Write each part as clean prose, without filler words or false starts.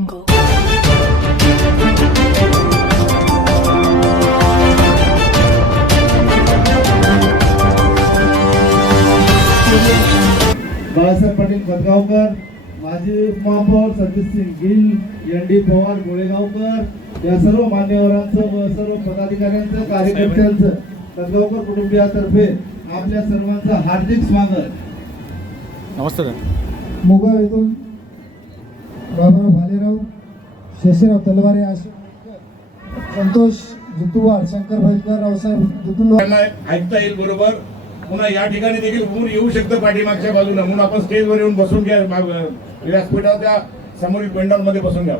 बाळासाहेब पाटील बदगावकर, माजी उपमहापौर संजीतसिंग gill, ND Pawar Golegaonkar या सर्व मान्यवरांचं व सर्व पदाधिकाऱ्यांचं कार्यकर्त्यांचं बदगावकर कुटुंबियातर्फे आपल्या सर्वांचं हार्दिक स्वागत. नमस्ते. मुगाव येथून बाबाराव भालेराव, शेषराव तलवारे, संतोष जुतुवार, शंकर भाईकर, रावसाहेब जुतुलवार ऐकता येईल बरोबर. पुन्हा या ठिकाणी देखील ऊन येऊ शकतं पाठीमागच्या बाजूला, म्हणून आपण स्टेजवर येऊन बसून घ्या. व्यासपीठाच्या समोरील पेंडॉलमध्ये बसून घ्या.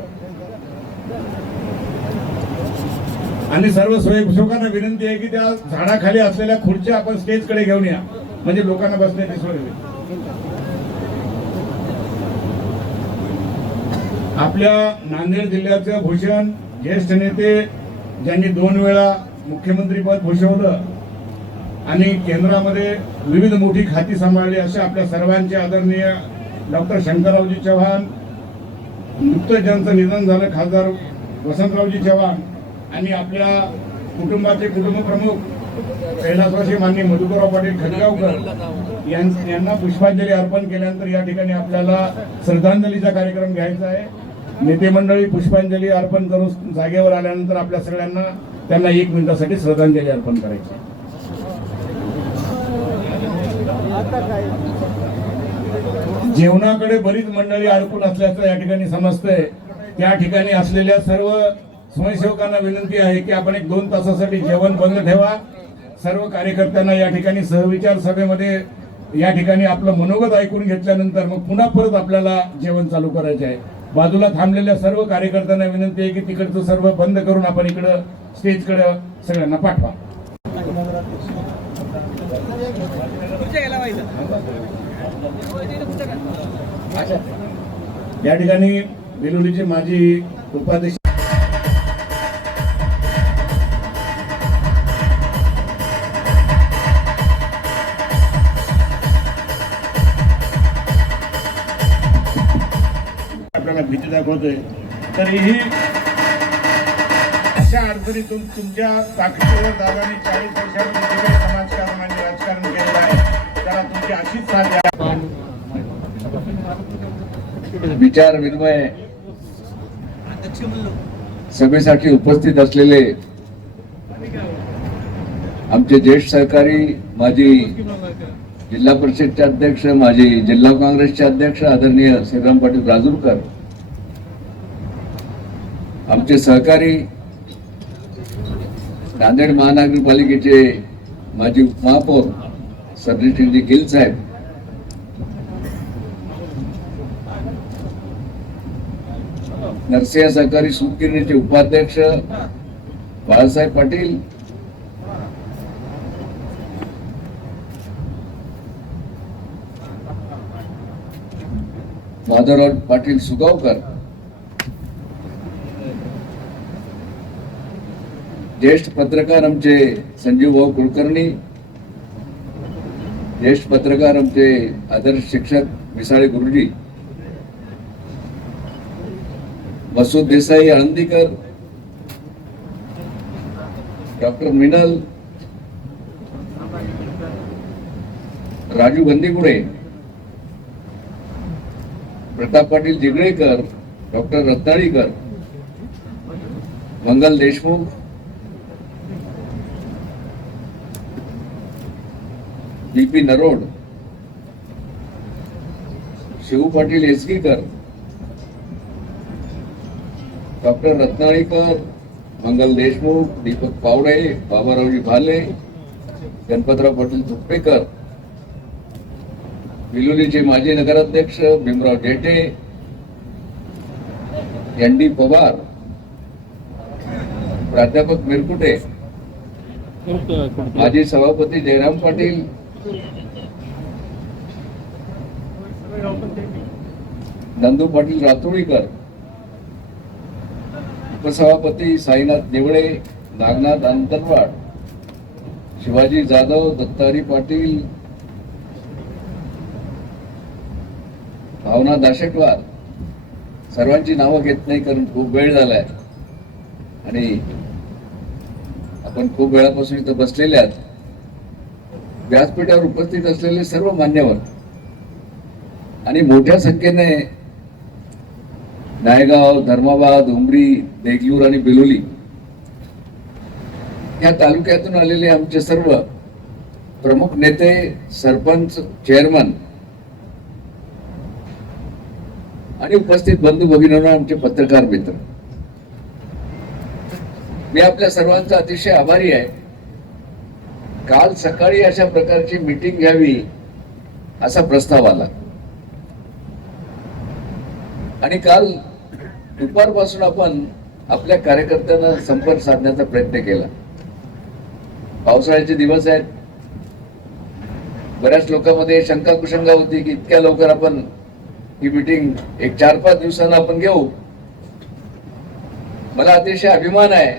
आणि सर्व स्वयंसेवकांना विनंती आहे की त्या झाडाखाली असलेल्या खुर्च्या आपण स्टेजकडे घेऊन या, म्हणजे लोकांना बसण्याची सोय होईल. आपल्या नांदेड जिल्ह्याचे भूषण ज्येष्ठ नेते, ज्यांनी 2 वेळा मुख्यमंत्री पद भूषवलं आणि केंद्रामध्ये विविध मोठी खाती सांभाळली, अशा आपल्या सर्वांचे आदरणीय डॉक्टर शंकररावजी चव्हाण, नुकतंच ज्यांचं निधन झालं खासदार वसंतरावजी चव्हाण, आणि आपल्या कुटुंबाचे कुटुंबप्रमुख कैलासवासी माननीय मधुकरराव पाटील खटगावकर यांना पुष्पांजली अर्पण केल्यानंतर या ठिकाणी आपल्याला श्रद्धांजलीचा कार्यक्रम घ्यायचा आहे. नेते मंडळी पुष्पांजली अर्पण करून जागेवर आल्यानंतर आपल्या सगळ्यांना त्यांना 1 मिनिटासाठी श्रद्धांजली अर्पण करायची. जेवणाकडे बरीच मंडळी अडकून असल्याचं या ठिकाणी समजतंय. त्या ठिकाणी असलेल्या सर्व स्वयंसेवकांना विनंती आहे की आपण 1-2 तासासाठी जेवण बंद ठेवा. सर्व कार्यकर्त्यांना या ठिकाणी सहविचार सभेमध्ये या ठिकाणी आपलं मनोगत ऐकून घेतल्यानंतर मग पुन्हा परत आपल्याला जेवण चालू करायचे आहे. बाजूला थांबलेल्या सर्व कार्यकर्त्यांना विनंती आहे की तिकडचं सर्व बंद करून आपण इकडं स्टेजकडे सगळ्यांना पाठवा. या ठिकाणी बेलोलीचे माजी उपाध्यक्ष आपल्याला भीती दाखवतोय, तरीही अशा अडचणीतून तुमच्या ताकदीवर दादांनी 40 वर्षांमध्ये समाजकारण आणि राजकारण केलेलं आहे, त्याला तुमची अशीच साथ द्या. विचार विनिमय सभेसाठी उपस्थित असलेले आमचे ज्येष्ठ सहकारी, माजी जिल्हा परिषदचे अध्यक्ष, माजी जिल्हा काँग्रेसचे अध्यक्ष आदरणीय श्रीराम पाटील राजूरकर, आमचे सहकारी नांदेड महानगरपालिकेचे माजी उपमहापौर संजीतसिंग गिल साहेब, नरसिंह सहकारी सूतगिरणीचे उपाध्यक्ष बाळासाहेब पाटील, माधवराव पाटील सुगावकर, ज्येष्ठ पत्रकार आमचे संजीव भाऊ कुलकर्णी, ज्येष्ठ पत्रकार आमचे आदर्श शिक्षक मिसाळे गुरुजी, मसूद देसाई आळंदीकर, डॉक्टर मिनल, राजू गंदीगुडे, प्रताप पाटील जिगळेकर, डॉक्टर रत्नाळीकर, मंगल देशमुख, बीपी नरोड, शिव पाटील एसकीकर, डॉक्टर रत्नाळीकर, मंगल देशमुख, दीपक पावडे, बाबारावजी भाले, गणपतराव पाटील तुपेकर, बिलोलीचे माजी नगराध्यक्ष भीमराव जेठे, एनडी पवार, प्राध्यापक मिरकुटे, माजी सभापती जयराम पाटील, नंदू पाटील रातोळीकर, उपसभापती साईनाथ निवळे, नागनाथ अंतरवाड, शिवाजी जाधव, दत्तारी पाटील, भावना दाशेटवार, सर्वांची नावं घेत नाही कारण खूप वेळ झालाय आणि आपण खूप वेळापासून इथं बसलेले आहात. व्यासपीठावर उपस्थित असलेले सर्व मान्यवर आणि मोठ्या संख्येने नायगाव, धर्माबाद, उमरी, देगलूर आणि बिलोली या तालुक्यातून आलेले आमचे सर्व प्रमुख नेते, सरपंच, चेअरमन आणि उपस्थित बंधू भगिनींनो, आमचे पत्रकार मित्र, मी आपल्या सर्वांचा अतिशय आभारी आहे. काल सकाळी अशा प्रकारची मीटिंग घ्यावी असा प्रस्ताव आला आणि काल दुपारपासून आपण आपल्या कार्यकर्त्यांना संपर्क साधण्याचा प्रयत्न केला. पावसाळ्याचे दिवस आहेत. बऱ्याच लोकांमध्ये शंका कुशंका होती की इतक्या लवकर आपण ही मीटिंग एक 4-5 दिवसांना आपण घेऊ. मला अतिशय अभिमान आहे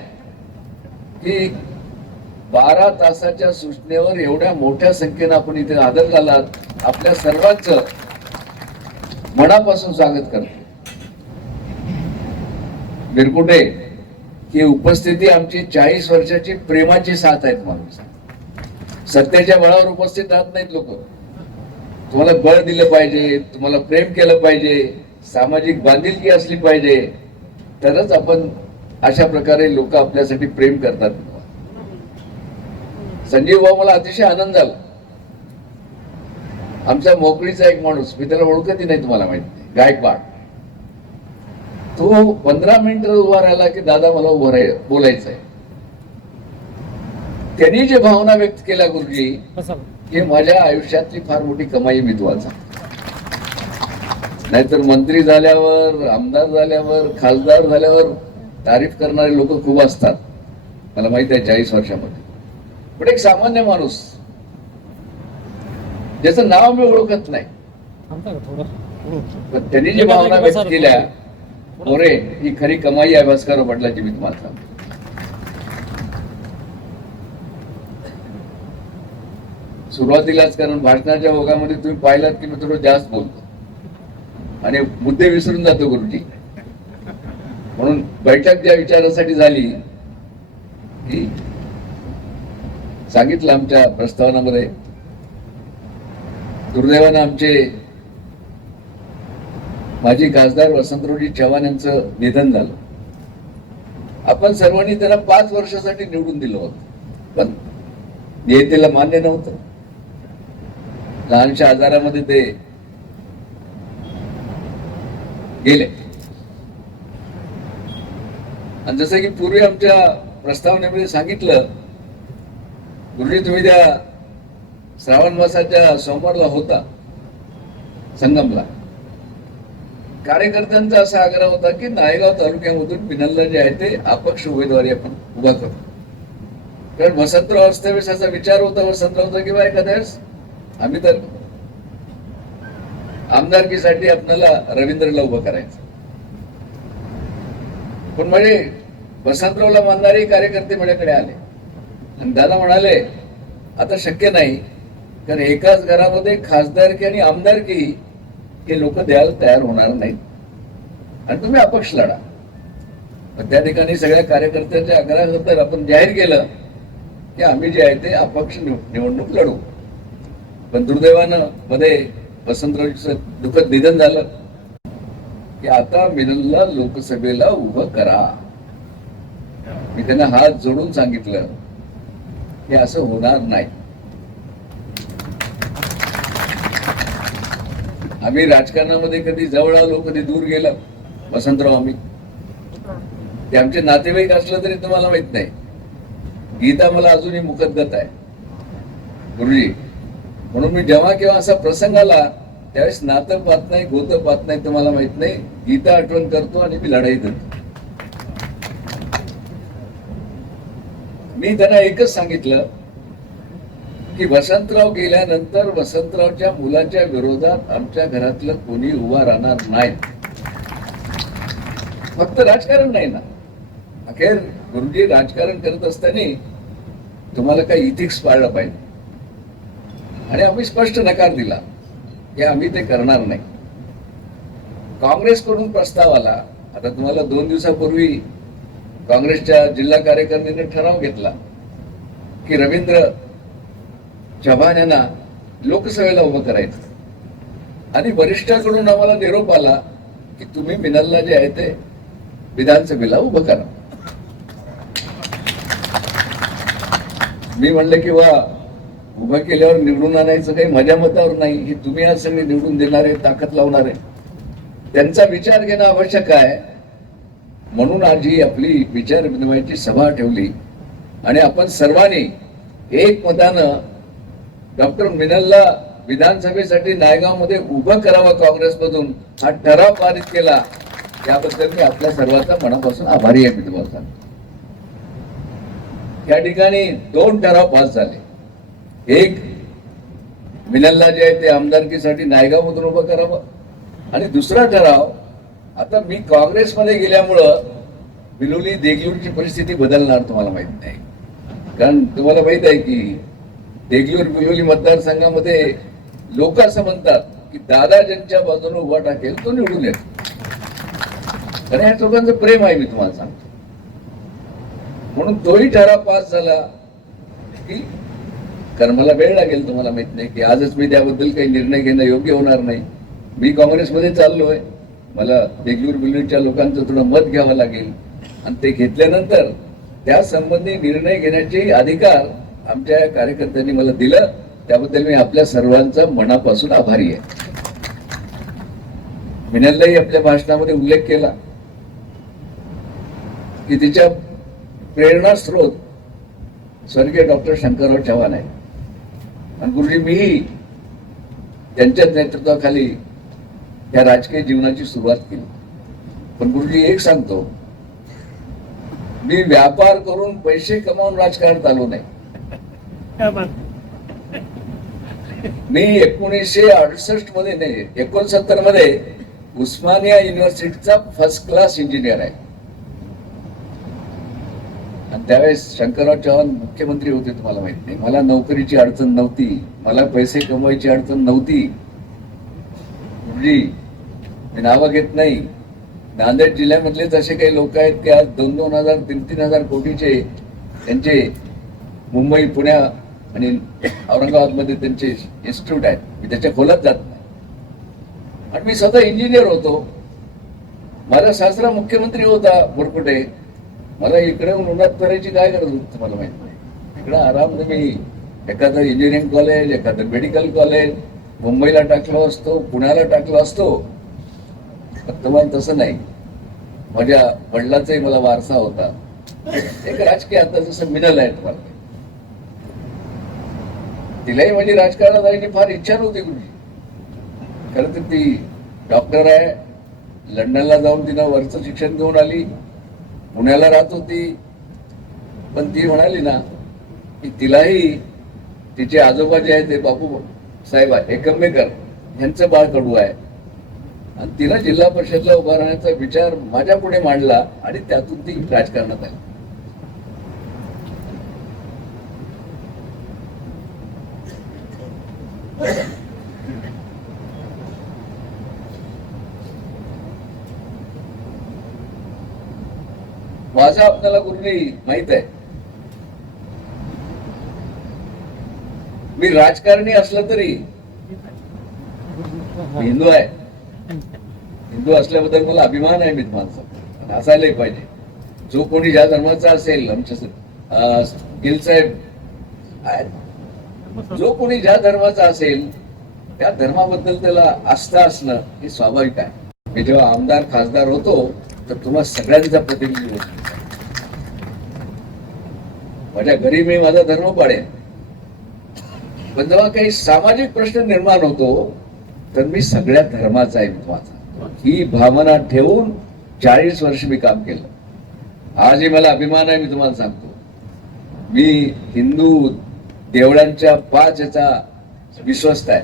की 12 तासाच्या सूचनेवर एवढ्या मोठ्या संख्येनं आपण इथे हजर झालात. आपल्या सर्वांचं मनापासून स्वागत करतो. बिरकुटे ही उपस्थिती आमची 40 वर्षाची प्रेमाची साथ आहेत. माणूस सत्तेच्या बळावर उपस्थित राहत नाहीत लोक. तुम्हाला बळ दिलं पाहिजे, तुम्हाला प्रेम केलं पाहिजे, सामाजिक बांधिलकी असली पाहिजे, तरच आपण अशा प्रकारे लोक आपल्यासाठी प्रेम करतात. संजीव भाऊ, मला अतिशय आनंद झाला. आमचा मोकळीचा एक माणूस, मी त्याला ओळखतही नाही, तुम्हाला माहिती नाही, गायकवाड, तो 15 मिनिटं उभा राहिला की दादा मला बोलायचं आहे. त्यांनी जे भावना व्यक्त केल्या गुरुजी, हे माझ्या आयुष्यातली फार मोठी कमाई मी तुम्हाला नाहीतर मंत्री झाल्यावर, आमदार झाल्यावर, खासदार झाल्यावर तारीफ करणारे लोक खूप असतात, मला माहित आहे 40 वर्षामध्ये. पण एक सामान्य माणूस ज्याचं नाव मी ओळखत नाही, पण त्यांनी जे भावना व्यक्त केल्या, मोरे, ही खरी कमाई आहे भास्कर पाटलाची, मी तुम्हाला सांगतो. सुरुवातीलाच, कारण भाषणाच्या ओघामध्ये तुम्ही पाहिलात की मी थोडं जास्त बोलतो आणि मुद्दे विसरून जातो गुरुजी. म्हणून बैठक ज्या विचारासाठी झाली की सांगितलं आमच्या प्रस्तावनामध्ये, दुर्दैवानं आमचे माजी खासदार वसंतरावजी चव्हाण यांचं निधन झालं. आपण सर्वांनी त्यांना 5 वर्षासाठी निवडून दिलं होतं, पण नियतीला मान्य नव्हतं. लहानशा आजारामध्ये ते गेले. आणि जसं की पूर्वी आमच्या प्रस्तावनेमध्ये सांगितलं, गुरुजी तुम्ही त्या श्रावण मासाच्या सोमवारला होता संगमला. कार्यकर्त्यांचा असा आग्रह होता की नायगाव तालुक्यामधून पिनलला जे आहे ते अपक्ष उमेदवारी आपण उभा करू. कारण वसंतराव असतेवेळेस असा विचार होता वसंतरावचा की बा एखाद्या वेळेस आम्ही तर आमदारकीसाठी आपल्याला रवींद्रला उभं करायचं. पण म्हणजे वसंतरावला मानणारे कार्यकर्ते माझ्याकडे आले आणि दादा म्हणाले आता शक्य नाही, कारण एकाच घरामध्ये खासदारकी आणि आमदारकी हे लोक द्यायला तयार होणार नाहीत आणि तुम्ही अपक्ष लढा. पण त्या ठिकाणी सगळ्या कार्यकर्त्यांच्या आग्रहानंतर आपण जाहीर केलं की आम्ही जे आहे ते अपक्ष निवडणूक लढू. पण दुर्दैवानं मध्ये वसंतरावचं दुःखद निधन झालं की आता मिनलला लोकसभेला उभं करा. मी त्यांना हात जोडून सांगितलं की असं होणार नाही. आम्ही राजकारणामध्ये कधी जवळ आलो, कधी दूर गेलो. वसंतराव आम्ही ते आमचे नातेवाईक असलं तरी तुम्हाला माहित नाही. गीता मला अजूनही मुकद्दत आहे गुरुजी. म्हणून मी जेव्हा केव्हा असा प्रसंग आला त्यावेळेस नातं पाहत नाही, गोतं पाहत नाही, तुम्हाला माहित नाही, गीता आठवण करतो आणि मी लढाई देतो. मी त्यांना एकच सांगितलं की वसंतराव गेल्यानंतर वसंतरावच्या मुलाच्या विरोधात आमच्या घरातलं कोणी उभा राहणार नाही. फक्त राजकारण नाही ना, अखेर गुरुजी राजकारण करत असताना तुम्हाला काही इथिक्स पाळलं पाहिजे. आणि आम्ही स्पष्ट नकार दिला की आम्ही ते करणार नाही. काँग्रेसकडून प्रस्ताव आला. आता तुम्हाला 2 दिवसापूर्वी काँग्रेसच्या जिल्हा कार्यकारिणीने ठराव घेतला की रवींद्र चव्हाण यांना लोकसभेला उभं करायचं आणि वरिष्ठांकडून आम्हाला निरोप आला की तुम्ही मिनलला जे आहे ते विधानसभेला उभं करा. मी म्हणलं की वा उभं केल्यावर निवडून आणायचं काही माझ्या मतावर नाही, हे तुम्ही आज सगळे निवडून देणारे, ताकद लावणारे, त्यांचा विचार घेणं आवश्यक आहे. म्हणून आज ही आपली विचार विनिमयाची सभा ठेवली आणि आपण सर्वांनी एकमतानं डॉक्टर मिनलला विधानसभेसाठी नायगावमध्ये उभं करावं काँग्रेसमधून हा ठराव पारित केला. त्याबद्दल मी आपल्या सर्वांचा मनापासून आभारी आहे. मी तुम्हाला सांगतो या ठिकाणी 2 ठराव पास झाले. एक मिनलला जे आहे ते आमदारकीसाठी नायगावमधून उभं करावं आणि दुसरा ठराव, आता मी काँग्रेसमध्ये गेल्यामुळं बिलोली देगलूरची परिस्थिती बदलणार तुम्हाला माहित नाही. कारण तुम्हाला माहित आहे की देगलूर बिलोली मतदारसंघामध्ये लोक असं म्हणतात की दादा ज्यांच्या बाजूने उभा टाकेल तो निवडून येतो. आणि ह्या लोकांचं प्रेम आहे, मी तुम्हाला सांगतो. म्हणून तोही ठराव पास झाला की, कारण मला वेळ लागेल, तुम्हाला माहित नाही की आजच मी त्याबद्दल काही निर्णय घेणं योग्य होणार नाही. मी काँग्रेसमध्ये चाललोय, मला देगलूर बिलोलीच्या लोकांचं थोडं मत घ्यावं लागेल आणि ते घेतल्यानंतर त्या संबंधी निर्णय घेण्याचे अधिकार आमच्या कार्यकर्त्यांनी मला दिलं. त्याबद्दल मी आपल्या सर्वांचा मनापासून आभारी आहे. मिनललाही आपल्या भाषणामध्ये उल्लेख केला की तिच्या प्रेरणा स्रोत स्वर्गीय डॉक्टर शंकरराव चव्हाण आहे. आणि गुरुजी, मीही त्यांच्याच नेतृत्वाखाली या राजकीय जीवनाची सुरुवात केली. पण गुरुजी एक सांगतो, मी व्यापार करून पैसे कमावून राजकारणात आलो नाही. मी 1968 मध्ये नाही 69 मध्ये उस्मानिया युनिव्हर्सिटीचा फर्स्ट क्लास इंजिनियर आहे. आणि त्यावेळेस शंकरराव चव्हाण मुख्यमंत्री होते, तुम्हाला माहित नाही. मला नोकरीची अडचण नव्हती, मला पैसे कमवायची अडचण नव्हती. गुरुजी, मी नावं घेत नाही, नांदेड जिल्ह्यामधलेच असे काही लोक आहेत की आज 2,000 3,000 कोटीचे त्यांचे मुंबई, पुण्या आणि औरंगाबाद मध्ये त्यांचे इन्स्टिट्यूट आहेत. मी त्याच्या खोलात जात नाही. आणि मी स्वतः इंजिनियर होतो. माझा सासरा मुख्यमंत्री होता बोरकुटे. मला इकडे उन्हात करायची काय गरज होती तुम्हाला माहित नाही. इकडे आराम मी एखादं इंजिनिअरिंग कॉलेज, एखादं मेडिकल कॉलेज मुंबईला टाकलो असतो, पुण्याला टाकलो असतो. तुम्हाला तसं नाही. माझ्या वडिलांचाही मला वारसा होता एक राजकीय. आता जसं मिनल आहे तुम्हाला, तिलाही माझी राजकारणात जायची फार इच्छा नव्हती गुरुजी. खरं तर ती डॉक्टर आहे. लंडनला जाऊन तिनं वरचं शिक्षण घेऊन आली, पुण्याला राहत होती. पण ती म्हणाली ना की तिलाही तिचे आजोबा जे आहे ते बापू साहेब एकंबेकर यांचं बाळ कडू आहे. आणि तिला जिल्हा परिषदला उभा राहण्याचा विचार माझ्या पुढे मांडला आणि त्यातून ती राजकारणात आली. माझं आपल्याला गुरुजी माहित आहे, मी राजकारणी असलं तरी हिंदू आहे. हिंदू असल्याबद्दल मला अभिमान आहे. मी तुम्हाला सांगतो, असायलाही पाहिजे. जो कोणी ज्या धर्माचा असेल, आमच्या गिल साहेब आहेत, जो कोणी ज्या धर्माचा असेल त्या धर्माबद्दल त्याला आस्था असणं हे स्वाभाविक आहे. मी जेव्हा आमदार खासदार होतो तर तुम्हा सगळ्यांचा प्रतिनिधी होतो. माझ्या घरी मी माझा धर्म पाळेन, पण जेव्हा काही सामाजिक प्रश्न निर्माण होतो तर मी सगळ्या धर्माचा आहे. ही भावना ठेवून 40 वर्ष मी काम केलं. आजही मला अभिमान आहे. मी तुम्हाला सांगतो, मी हिंदू देवळांच्या 5 याचा विश्वस्त आहे.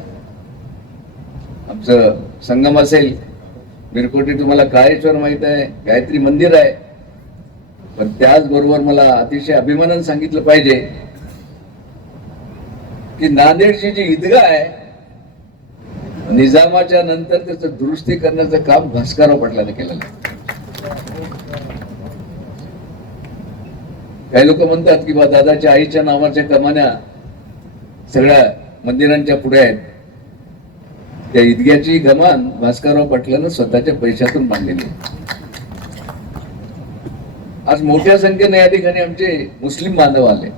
आमचं संगम असेल, मिरकोटी तुम्हाला काळेश्वर माहित आहे, गायत्री मंदिर आहे. पण त्याचबरोबर मला अतिशय अभिमानाने सांगितलं पाहिजे की नांदेडची जी ईदगाह आहे निजामाच्या नंतर त्याचं दुरुस्ती करण्याचं काम भास्करराव पाटलाने केलेलं आहे. काही लोक म्हणतात की बा दादाच्या आईच्या नावाच्या कमान्या सगळ्या मंदिरांच्या पुढे आहेत. त्या ईदग्याची कमान भास्करराव पाटलानं स्वतःच्या पैशातून बांधलेली आहे. आज मोठ्या संख्येने या ठिकाणी आमचे मुस्लिम बांधव आले.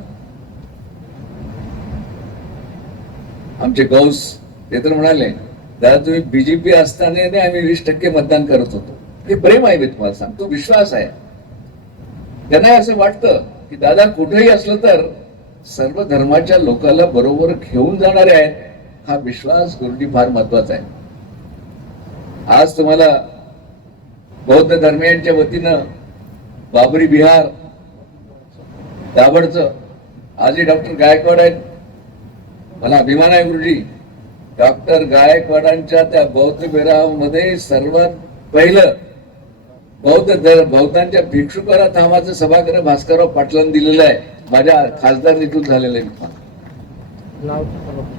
आमचे गौस ते तर म्हणाले, दादा तुम्ही बीजेपी असताना आम्ही 20% मतदान करत होतो. हे प्रेम आहे, मी तुम्हाला सांगतो, विश्वास आहे. त्यांना असं वाटतं की दादा कुठेही असलं तर सर्व धर्माच्या लोकांना बरोबर घेऊन जाणारे आहेत. हा विश्वास गुरुजी फार महत्वाचा आहे. आज तुम्हाला बौद्ध धर्मियांच्या वतीनं बाबरी विहार दाभडचं आजही डॉक्टर गायकवाड आहेत. मला अभिमान आहे गुरुजी, डॉक्टर गायकवाडांच्या त्या बौद्ध विहारामध्ये सर्वात पहिलं बौद्धांच्या भिक्षुकाला थांबाचं सभागृह भास्करराव पाटलांनी दिलेलं आहे. माझ्या खासदार निधून झालेलं आहे.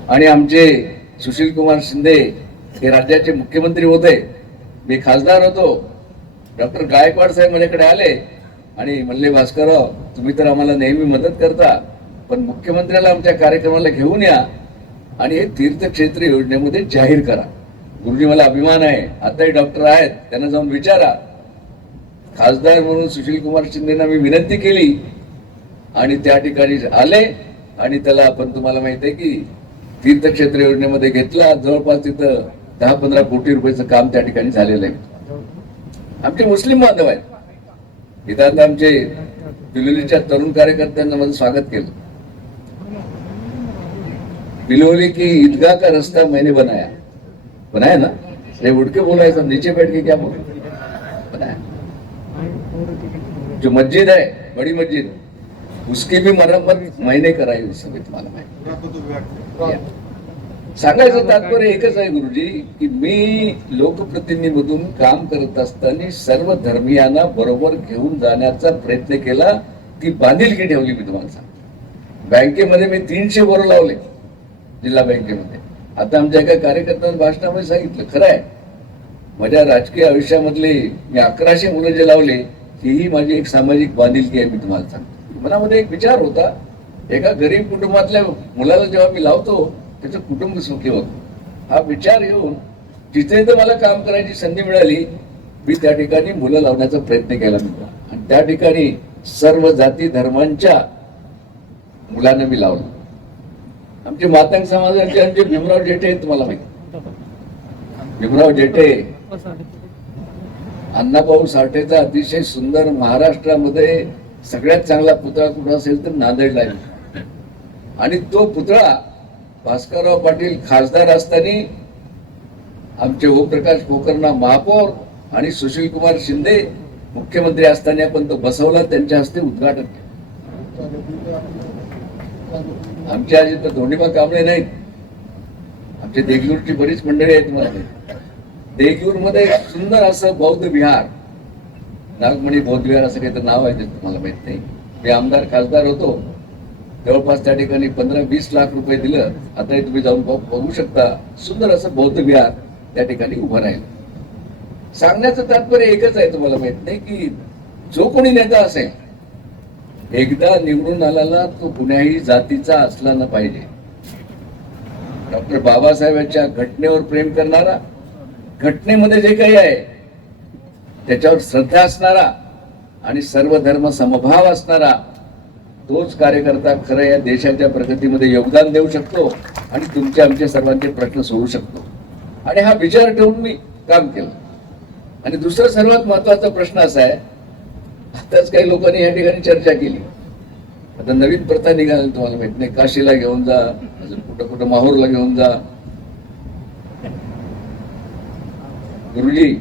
आणि आमचे सुशील कुमार शिंदे हे राज्याचे मुख्यमंत्री होते, मी खासदार होतो. डॉक्टर गायकवाड साहेब माझ्याकडे आले आणि म्हणले, भास्करराव तुम्ही तर आम्हाला नेहमी मदत करता, पण मुख्यमंत्र्याला आमच्या कार्यक्रमाला घेऊन या आणि हे तीर्थक्षेत्र योजनेमध्ये जाहीर करा. गुरुजी मला अभिमान आहे, आताही डॉक्टर आहेत, त्यांना जाऊन विचारा. खासदार म्हणून सुशील कुमार शिंदेना मी विनंती केली आणि त्या ठिकाणी आले आणि त्याला आपण तुम्हाला माहित आहे की तीर्थक्षेत्र योजनेमध्ये घेतला. जवळपास तिथं 10-15 कोटी रुपयाचं काम त्या ठिकाणी झालेलं आहे. आमचे मुस्लिम बांधव आहेत. इथं आता आमचे बिलोलीच्या तरुण कार्यकर्त्यांना माझं स्वागत केलं. बिलोली की ईदगाह का रास्ता मैंने बनाया ना, ये उठ के बोला है सब, नीचे बैठ के क्या बोला, बनाया. जो मस्जिद है, बड़ी मस्जिद, उसकी भी मरम्मत मैंने कराई. उसमें तुम्हाला माहिती सांगायचं तात्पर्य एकच आहे गुरुजी, की मी लोकप्रतिनिधीमधून काम करत असताना सर्व धर्मियांना बरोबर घेऊन जाण्याचा प्रयत्न केला. ती बांधिलकी ठेवली. मी तुम्हाला सांगतो, बँकेमध्ये मी 300 बोरं लावले जिल्हा बँकेमध्ये. आता आमच्या एका कार्यकर्त्याने भाषणामध्ये सांगितलं, खरं आहे, माझ्या राजकीय आयुष्यामधले मी 1100 मुलं जे लावले, ही माझी एक सामाजिक बांधिलकी आहे. मी तुम्हाला सांगतो, मनामध्ये एक विचार होता, एका गरीब कुटुंबातल्या मुलाला जेव्हा मी लावतो त्याचं कुटुंब सुखी होतं. हा विचार येऊन जिथे तर मला काम करायची संधी मिळाली, मी त्या ठिकाणी मुलं लावण्याचा प्रयत्न केला मित्र. आणि त्या ठिकाणी सर्व जाती धर्मांच्या मुलांना मी लावलं. आमचे मातंग समाजाचे आमचे भीमराव जेठे आहेत, तुम्हाला माहिती. भीमराव जेठे अण्णाभाऊ साठेचा अतिशय सुंदर महाराष्ट्रामध्ये सगळ्यात चांगला पुतळा कुठं असेल तर नांदेडला आहे. आणि तो पुतळा भास्करराव पाटील खासदार असताना आमचे ओमप्रकाश कोकर्णा महापौर आणि सुशील कुमार शिंदे मुख्यमंत्री असताना आपण तो बसवला, त्यांच्या हस्ते उद्घाटन केलं. आमच्या आजी तर धोंडीबा कांबळे नाहीत, आमच्या देगलूरची बरीच मंडळी आहेत. मला देगलूर मध्ये सुंदर असं बौद्ध विहार, नागमणी बौद्ध विहार असं काहीतरी नाव आहे, तुम्हाला माहित नाही. मी आमदार खासदार होतो, जवळपास त्या ठिकाणी 15-20 लाख रुपये दिलं. आताही तुम्ही जाऊन बघू शकता, सुंदर असं बौद्ध विहार त्या ठिकाणी उभं राहील. सांगण्याचं तात्पर्य एकच आहे, तुम्हाला माहित नाही की जो कोणी नेता असेल, एकदा निवडून आलेला तो कुण्याही जातीचा असला न पाहिजे. डॉक्टर बाबासाहेबांच्या घटनेवर प्रेम करणारा, घटनेमध्ये जे काही आहे त्याच्यावर श्रद्धा असणारा आणि सर्व धर्म समभाव असणारा तोच कार्यकर्ता खरं या देशाच्या प्रगतीमध्ये योगदान देऊ शकतो आणि तुमचे आमचे सर्वांचे प्रश्न सोडवू शकतो. आणि हा विचार ठेवून मी काम केलं. आणि दुसरा सर्वात महत्वाचा प्रश्न असा आहे, आताच काही लोकांनी या ठिकाणी चर्चा केली, आता नवीन प्रथा निघाली, तुम्हाला माहित नाही, काशीला घेऊन जा, अजून कुठं कुठं माहूरला घेऊन जा. गुरुजी,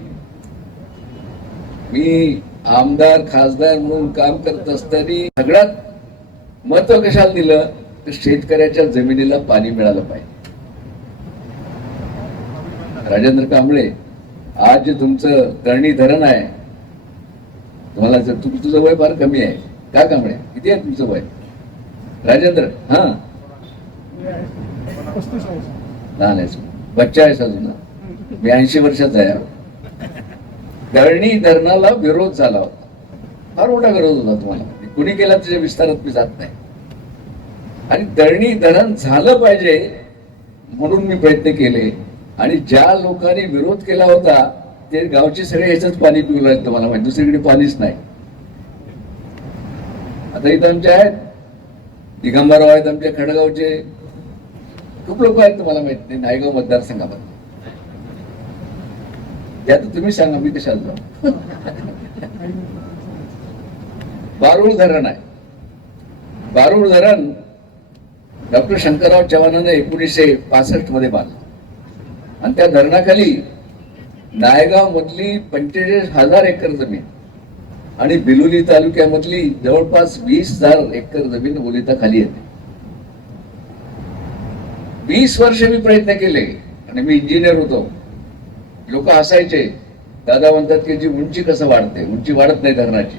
मी आमदार खासदार म्हणून काम करत असताना सगळ्यात महत्व कशाला दिलं तर शेतकऱ्याच्या जमिनीला पाणी मिळालं पाहिजे. राजेंद्र कांबळे, आज जे तुमचं तळणी धरण आहे, तुम्हाला तुझं वय फार कमी आहे का कांबळे? किती आहे तुमचं वय राजेंद्र? हा, लहान आहे. बच्चा आहे अजून, मी 80 वर्षाचा आहे. दळणी धरणाला विरोध झाला होता, फार मोठा विरोध होता. तुम्हाला कुणी केला त्याच्या विस्तारात मी जात नाही. आणि दळणी धरण झालं पाहिजे म्हणून मी प्रयत्न केले. आणि ज्या लोकांनी विरोध केला होता ते गावचे सगळे याच पाणी पिऊ लागले. तुम्हाला माहिती, दुसरीकडे पाणीच नाही. आता इथं आमचे आहेत दिगंबरराव आहेत, आमच्या खडगावचे खूप लोक आहेत, तुम्हाला माहित नाही. नायगाव मतदारसंघामध्ये त्यात तुम्ही सांगा, मी कशाला जाऊ. बारूळ धरण आहे. बारूळ धरण डॉक्टर शंकरराव चव्हाणांनी 1965 मध्ये बांधलं. आणि त्या धरणाखाली नायगाव मधली 45,000 एकर जमीन आणि बिलोली तालुक्यामधली जवळपास 20,000 एकर जमीन ओलिताखाली येते. 20 वर्ष मी प्रयत्न केले आणि मी इंजिनियर होतो. लोक हसायचे, दादा म्हणतात की जी उंची कसं वाढते, उंची वाढत नाही धरणाची.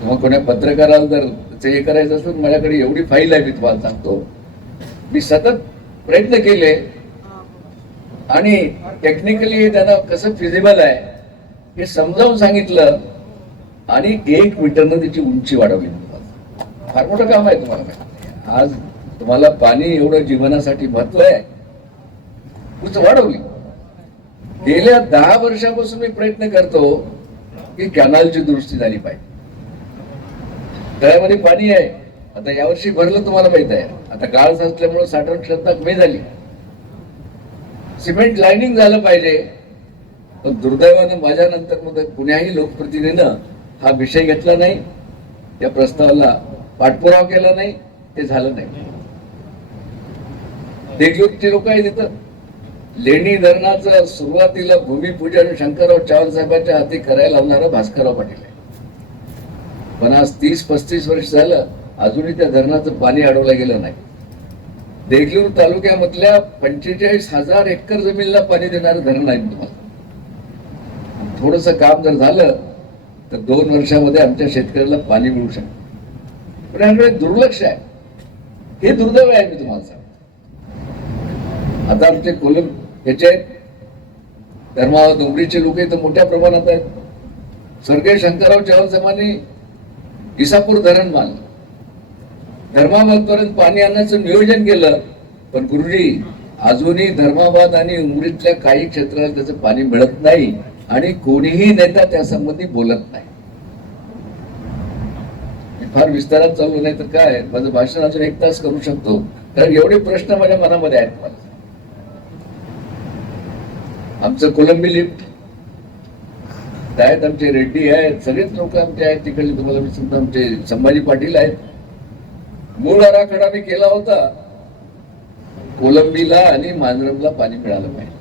तेव्हा कोण्या पत्रकाराला जर हे करायचं असेल, माझ्याकडे एवढी फाईल आहे, मी तुम्हाला सांगतो. मी सतत प्रयत्न केले आणि टेक्निकली त्यांना कसं फिजिबल आहे हे समजावून सांगितलं आणि 1 मीटरनं त्याची उंची वाढवली. फार मोठं काम आहे. तुम्हाला माहिती, आज तुम्हाला पाणी एवढं जीवनासाठी महत्व आहे, उंच वाढवली. गेल्या 10 वर्षापासून मी प्रयत्न करतो की कॅनलची दुरुस्ती झाली पाहिजे. तळ्यामध्ये पाणी आहे, आता यावर्षी भरलं, तुम्हाला माहित आहे. आता गाळ साचल्यामुळे साठवण क्षमता कमी झाली. सिमेंट लाइनिंग झालं पाहिजे. पण दुर्दैवानं माझ्या नंतर मग कुण्याही लोकप्रतिनिधीनं हा विषय घेतला नाही, त्या प्रस्तावाला पाठपुरावा केला नाही, ते झालं नाही. देगलूरचे लोक आहेत तिथं. लेणी धरणाचं सुरुवातीला भूमिपूजन शंकरराव चव्हाण साहेबांच्या हाती करायला लावणारा भास्करराव पाटील आहे. पण आज 30-35 वर्ष झालं अजूनही त्या धरणाचं पाणी अडवलं गेलं नाही. देगलूर तालुक्यामधल्या 45,000 एकर जमिनीला पाणी देणारं धरण आहे. तुम्हाला थोडस काम जर झालं तर 2 वर्षामध्ये आमच्या शेतकऱ्याला पाणी मिळू शकतं. पण याकडे दुर्लक्ष आहे, हे दुर्दैव आहे. मी तुम्हाला सांगतो, आता आमचे कोलम याचे धर्मावत उमरीचे लोक इथं मोठ्या प्रमाणात आहेत. स्वर्गीय शंकरराव चव्हाण साहेबांनी इसापूर धरण बांधलं, धर्माबादपर्यंत पाणी आणण्याचं नियोजन केलं. पण गुरुजी, अजूनही धर्माबाद आणि उमरीतल्या काही क्षेत्राला त्याचं पाणी मिळत नाही आणि कोणीही नेता त्या संबंधी बोलत नाही. फार विस्तारात चालू नाही तर काय, माझं भाषण अजून 1 तास करू शकतो, कारण एवढे प्रश्न माझ्या मनामध्ये आहेत. मला आमचं कोलंबी लिफ्ट आहेत, आमचे रेड्डी आहेत, सगळेच लोक आमचे आहेत तिकडले. तुम्हाला मी सांगतो, आमचे संभाजी पाटील आहेत. मूळ आराखडा मी केला होता, कोलंबीला आणि मांजरमला पाणी मिळालं पाहिजे.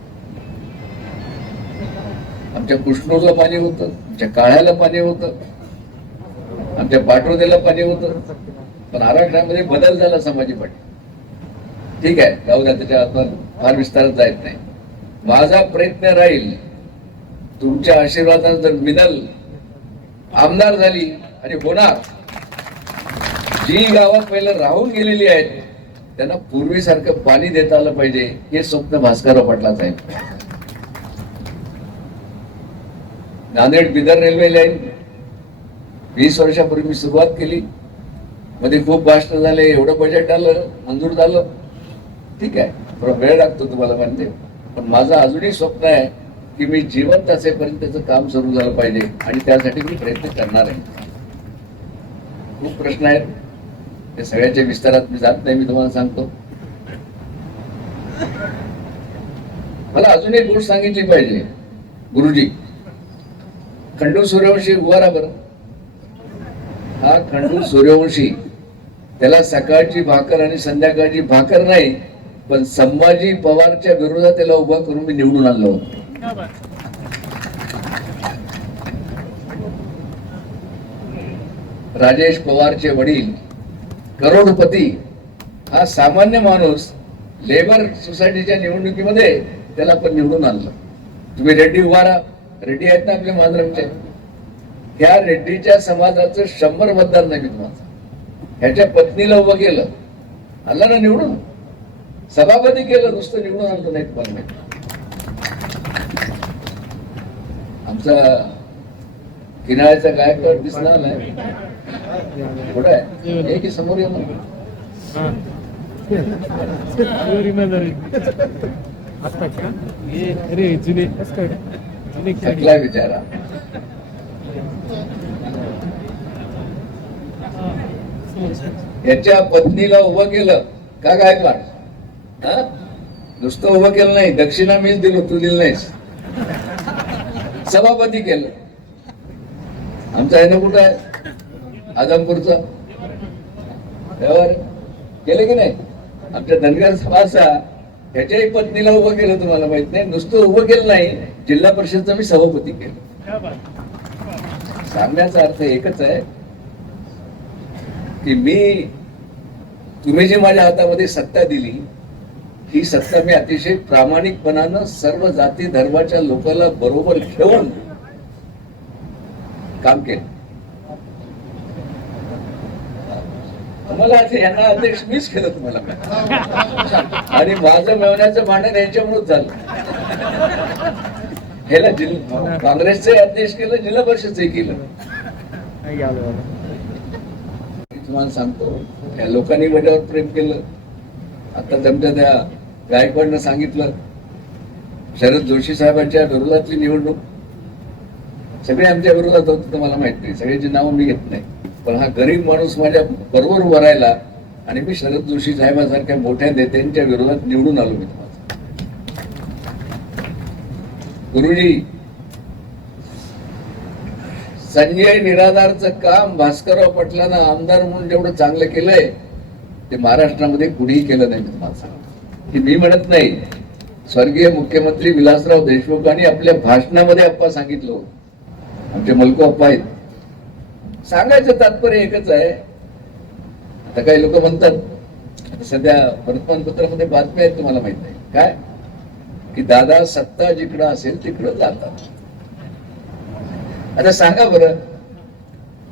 आमच्या कृष्णूरला पाणी होतं, आमच्या काळ्याला पाणी होतं, आमच्या पाटोद्याला पाणी होतं. पण आराखड्यामध्ये बदल झाला संभाजी पाटील. ठीक आहे, जाऊ द्या, त्याच्या आपण फार विस्तारात जायत नाही. माझा प्रयत्न राहील, तुमच्या आशीर्वादाने जर मिनल आमदार झाली आणि होणार, जी गावात पहिलं राहून गेलेली आहेत त्यांना पूर्वीसारखं पाणी देता आलं पाहिजे, हे स्वप्न भास्करराव पाटलाचं आहे. नांदेड बिदर रेल्वे लाईन 20 वर्षापूर्वी मी सुरुवात केली. मध्ये खूप भाषण झाले, एवढं बजेट आलं, मंजूर झालं. ठीक आहे, थोडा वेळ लागतो तुम्हाला म्हणते, पण माझं अजूनही स्वप्न आहे की मी जिवंत असेपर्यंत त्याचं काम सुरू झालं पाहिजे आणि त्यासाठी मी प्रयत्न करणार आहे. खूप प्रश्न आहेत, ते सगळ्याच्या विस्तारात मी जात नाही. मी तुम्हाला सांगतो, मला अजून एक गोष्ट सांगितली पाहिजे. गुरुजी, खंडू सूर्यवंशी उभारा बरं. हा खंडू सूर्यवंशी, त्याला सकाळची भाकर आणि संध्याकाळची भाकर नाही, पण संभाजी पवारच्या विरोधात त्याला उभा करून मी निवडून आणलो होतो. राजेश पवारचे वडील करोडपती, हा सामान्य माणूस लेबर सोसायटीच्या निवडणुकीमध्ये त्याला पण निवडून आणलं. तुम्ही रेड्डी उभारा, रेड्डी आहेत ना आपले मांजरमचे, ह्या रेड्डीच्या समाजाचं 100 मतदार नाही. मी तुम्हाला ह्याच्या पत्नीला उभं केलं, आला ना निवडून. सभापती केलं, नुसतं निवडून आणलं नाही. तुम्हाला माहिती आमचा किनाळ्याचा गायकवाड दिसणार नाही कुठं आहे, हे की समोर ये ना. थकलाय बिचारा. याच्या पत्नीला उभं केलं का गायकवाड? हा? नुसतं उभं केलं नाही, दक्षिणा मीच दिलो, तू दिलं नाहीस. सभापती केलं. आमचा आहे ना कुठं आहे आदमपूरचा व्यवहार केलं की नाही? आमच्या धनगर समाजा ह्याच्याही पत्नीला उभं केलं, तुम्हाला माहित नाही. नुसतं उभं केलं नाही, जिल्हा परिषदचा मी सभापती केलं. सांगण्याचा अर्थ एकच आहे की तुम्ही जी माझ्या हातामध्ये सत्ता दिली, ही सत्ता मी अतिशय प्रामाणिकपणानं सर्व जाती धर्माच्या लोकांना बरोबर घेऊन काम केलं. तुम्हाला यांना अध्यक्ष मीच केलं तुम्हाला, आणि माझं मिळवण्याचं भांडण यांच्यामुळेच झालं. ह्याला काँग्रेसचे अध्यक्ष केलं, जिल्हा परिषदचे केलं. तुम्हाला सांगतो, या लोकांनी माझ्यावर प्रेम केलं. आता तुमच्या त्या गायकवाडनं सांगितलं, शरद जोशी साहेबांच्या विरोधातली निवडणूक सगळे आमच्या विरोधात होते, तुम्हाला माहित नाही. सगळ्याची नावं मी घेत नाही, पण हा गरीब माणूस माझ्या बरोबर उभा राहिला आणि मी शरद जोशी साहेबांसारख्या मोठ्या नेत्यांच्या विरोधात निवडून आलो. मी तुम्हाला गुरुजी, संजय निराधारचं काम भास्करराव पाटलांना आमदार म्हणून जेवढं चांगलं केलंय ते महाराष्ट्रामध्ये कुणीही केलं नाही. मी तुम्हाला सांगतो, की मी म्हणत नाही, स्वर्गीय मुख्यमंत्री विलासराव देशमुखांनी आपल्या भाषणामध्ये अप्पा सांगितलं, आमचे मलको अप्पा आहेत. सांगायचं तात्पर्य एकच आहे. आता काही लोक म्हणतात, आता सध्या वर्तमानपत्रामध्ये बातम्या आहेत, तुम्हाला माहित नाही काय, की दादा सत्ता जिकडं असेल तिकडं जातात. आता सांगा बरं,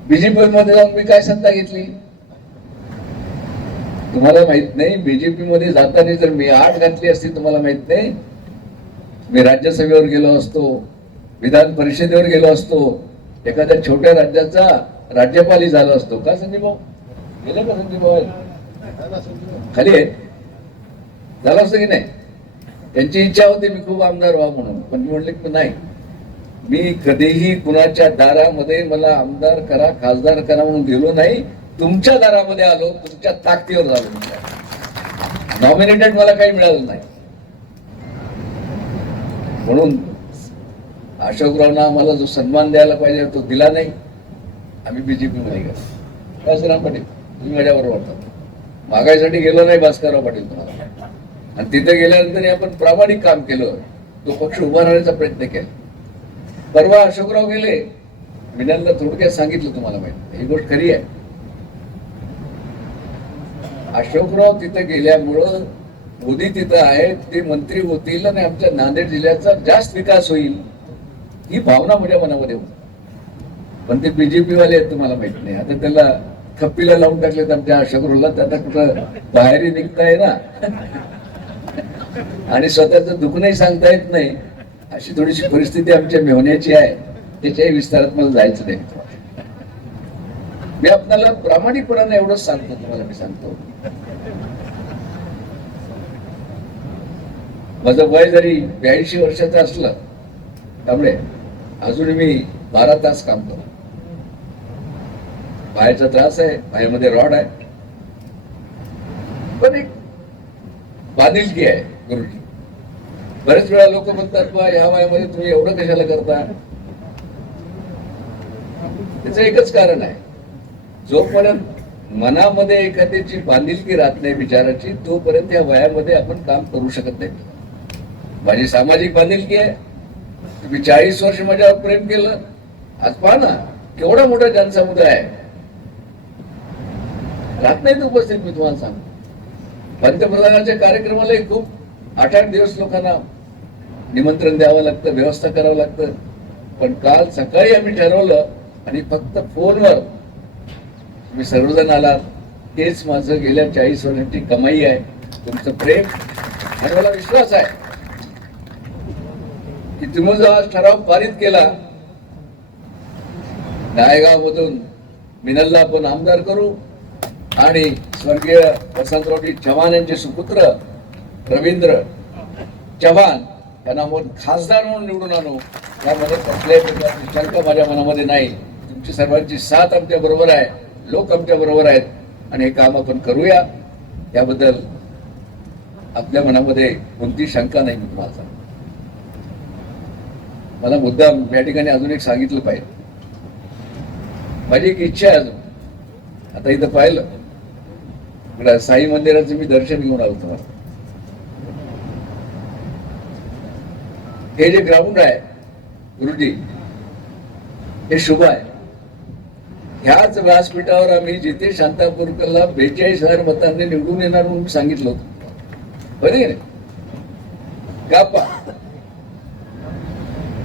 बीजेपी मध्ये जाऊन मी काय सत्ता घेतली? तुम्हाला माहित नाही. बीजेपी मध्ये जाताना जर मी 8 घातली असती, तुम्हाला माहित नाही, मी राज्यसभेवर गेलो असतो, विधान परिषदेवर गेलो असतो, एखाद्या छोट्या राज्याचा राज्यपालही झालो असतो. का संजय भाऊ गेले का? संजय भाऊ खाली आहे, झालं असतं की नाही? त्यांची इच्छा होती मी खूप आमदार व्हा म्हणून, पण मी म्हणले की नाही, मी कधीही कुणाच्या दारामध्ये मला आमदार करा, खासदार करा म्हणून गेलो नाही. तुमच्या दारामध्ये आलो, तुमच्या ताकदीवर झालो. नॉमिनेटेड मला काही मिळालं नाही. म्हणून अशोकरावना आम्हाला जो सन्मान द्यायला पाहिजे तो दिला नाही. आम्ही बीजेपी मध्ये गेलो. भास्करराव पाटील तुम्ही माझ्याबरोबर होता, मागायसाठी गेलो नाही भास्करराव पाटील तुम्हाला. आणि तिथे गेल्यानंतर आपण प्रामाणिक काम केलं, तो पक्ष उभा राहण्याचा प्रयत्न केला. परवा अशोकराव गेले, मी त्यांना थोडक्यात सांगितलं, तुम्हाला माहिती ही गोष्ट खरी आहे. अशोकराव तिथे गेल्यामुळं मोदी तिथं आहेत, ते मंत्री होतील आणि आमच्या नांदेड जिल्ह्याचा जास्त विकास होईल, ही भावना माझ्या मनामध्ये होती. पण ते बीजेपी वाले आहेत, तुम्हाला माहित नाही. आता त्याला खप्पीला लावून टाकलेत आमच्या अशोकरावला. आता कुठं बाहेरही निघताय ना, आणि स्वतःच दुखणंही सांगता येत नाही, अशी थोडीशी परिस्थिती आमच्या मेहण्याची आहे. त्याच्याही विस्तारात मला जायचं नाही. मी आपल्याला प्रामाणिकपणाने एवढंच सांगतो, तुम्हाला मी सांगतो, माझं वय जरी 82 वर्षाचं असलं, त्यामुळे अजून मी 12 तास काम करतो. पायाचा त्रास आहे, पायामध्ये रॉड आहे, पण एक बांधिलकी आहे गुरुजी. बरेच वेळा लोक म्हणतात, बा ह्या वयामध्ये तुम्ही एवढं कशाला करता? त्याचं एकच कारण आहे, जोपर्यंत मनामध्ये एखाद्याची बांधिलकी राहत नाही विचाराची, तोपर्यंत या वयामध्ये आपण काम करू शकत नाही. माझी सामाजिक बांधिलकी आहे. तुम्ही 40 वर्ष माझ्यावर प्रेम केलं, आज पहा ना केवढा मोठा जनसमुदाय आहे, राहत नाही उपस्थित. मी तुम्हाला सांगतो, पंतप्रधानाच्या कार्यक्रमालाही खूप 8-8 दिवस लोकांना निमंत्रण द्यावं लागतं, व्यवस्था करावं लागतं. पण काल सकाळी आम्ही ठरवलं आणि फक्त फोनवर तुम्ही सर्वजण आलात, हेच माझं गेल्या 40 वर्षांची कमाई आहे. तुमचं प्रेम आणि मला विश्वास आहे की तुम्ही जो आज ठराव पारित केला, नायगाव मधून मिनलला आपण आमदार करू आणि स्वर्गीय वसंतरावजी चव्हाण यांचे सुपुत्र रवींद्र चव्हाण यांना आपण खासदार म्हणून निवडून आणू, यामध्ये कसल्याही प्रकारची शंका माझ्या मनामध्ये नाही. तुमची सर्वांची साथ आमच्या बरोबर आहे, लोक आमच्या बरोबर आहेत आणि हे काम आपण करूया, याबद्दल आपल्या मनामध्ये कोणती शंका नाही. मी तुम्हाला सांगतो, मला मुद्दाम या ठिकाणी अजून एक सांगितलं पाहिजे. माझी एक इच्छा आहे अजून, आता इथं पाहिलं इकडं साई मंदिराचं मी दर्शन घेऊन आलो तुम्हाला. हे जे ग्राउंड आहे गुरुजी, हे शुभ आहे. ह्याच व्यासपीठावर आम्ही जिथे शांतापूरकरला 42,000 मतांनी निवडून येणार म्हणून सांगितलं होतं, बरोबर का?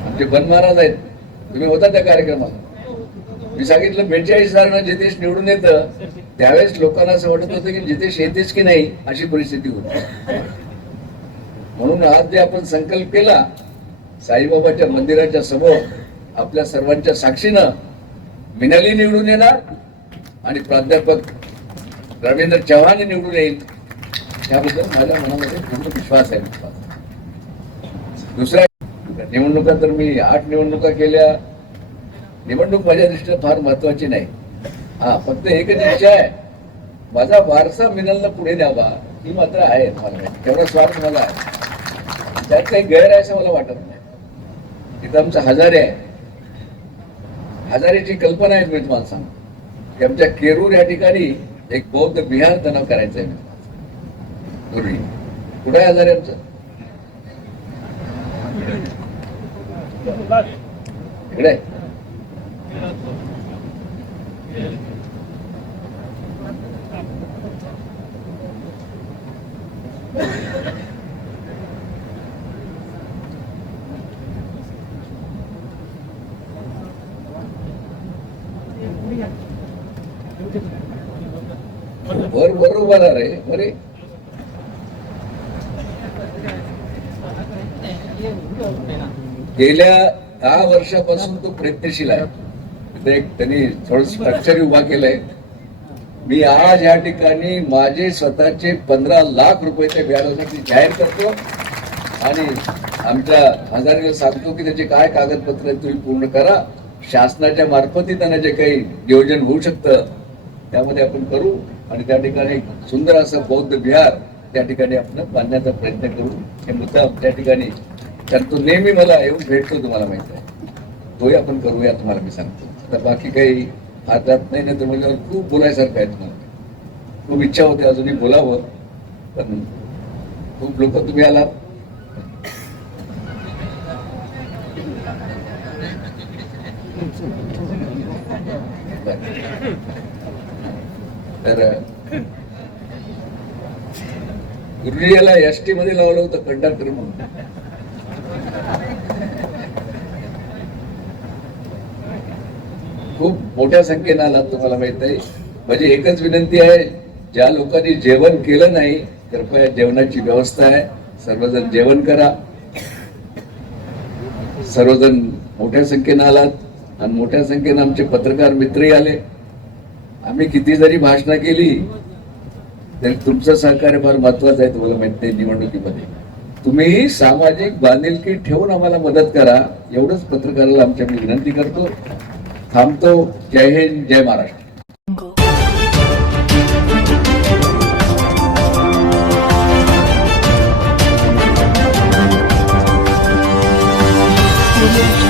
आमचे बन महाराज आहेत, तुम्ही होता त्या कार्यक्रमाला. मी सांगितलं 42,000 जितेश निवडून येतं, त्यावेळेस लोकांना असं वाटत होतं की जितेश येतेच की नाही अशी परिस्थिती होती. म्हणून आज जे आपण संकल्प केला, साईबाबाच्या मंदिराच्या समोर आपल्या सर्वांच्या साक्षीनं मिनाली निवडून येणार आणि प्राध्यापक रवींद्र चव्हाण निवडून येईल, त्याबद्दल माझ्या मनामध्ये पूर्ण विश्वास आहे. दुसऱ्या निवडणुका तर मी 8 निवडणुका केल्या. निवडणूक माझ्या दृष्टीने फार महत्वाची नाही. हा, फक्त एकच इच्छा आहे, माझा वारसा मिनलला पुढे द्यावा, ही मात्र आहे. मला तेवढा स्वार्थ मला आहे, त्यात काही गैर आहे असं मला वाटत नाही. तिथं आमचं हजारे आहे, हजारेची कल्पना आहे. मी तुम्हाला सांगतो की आमच्या केरूर या ठिकाणी एक बौद्ध विहार तणाव करायचं आहे. कुठे आहे हजारे आमचं? इकडे आहे. बरोबर रे, बरे गेल्या 10 वर्षापासून तो प्रयत्नशील आहे. त्यांनी थोडं स्ट्रक्चर उभा केलंय. मी आज या ठिकाणी माझे स्वतःचे 15 लाख रुपये त्या व्याजासाठी जाहीर करतो आणि आमच्या हजारीला सांगतो की त्याचे काय कागदपत्र तुम्ही पूर्ण करा. शासनाच्या मार्फत त्यांना जे काही नियोजन होऊ शकतं त्यामध्ये आपण करू आणि त्या ठिकाणी सुंदर असं बौद्ध विहार त्या ठिकाणी आपण बांधण्याचा प्रयत्न करू. हे मुद्दा त्या ठिकाणी तो नेहमी मला येऊन भेटतो, तुम्हाला माहिती आहे, तोही आपण करूया. तुम्हाला मी सांगतो, आता बाकी काही हातात नाही, तर म्हणजे खूप बोलायसारखं आहे. तुम्हाला खूप इच्छा होते अजूनही बोलावं, पण खूप लोक तुम्ही आलात. तर गुरुजी याला एसटी मध्ये लावलं होतं कंडक्टर म्हणून. खूप मोठ्या संख्येने आलात, तुम्हाला माहित आहे. माझी एकच विनंती आहे, ज्या लोकांनी जेवण केलं नाही कृपया जेवणाची व्यवस्था आहे, सर्वजण जेवण करा. सर्वजण मोठ्या संख्येने आलात आणि मोठ्या संख्येने आमचे पत्रकार मित्रही आले. आम्ही किती जरी भाषणं केली तरी तुमचं सहकार्य फार महत्वाचं आहे. तुम्हाला माहित आहे, निवडणुकीमध्ये तुम्ही सामाजिक बांधिलकी ठेवून आम्हाला मदत करा, एवढंच पत्रकाराला आमच्या मी विनंती करतो. थांबतो. जय हिंद, जय महाराष्ट्र. Thank you.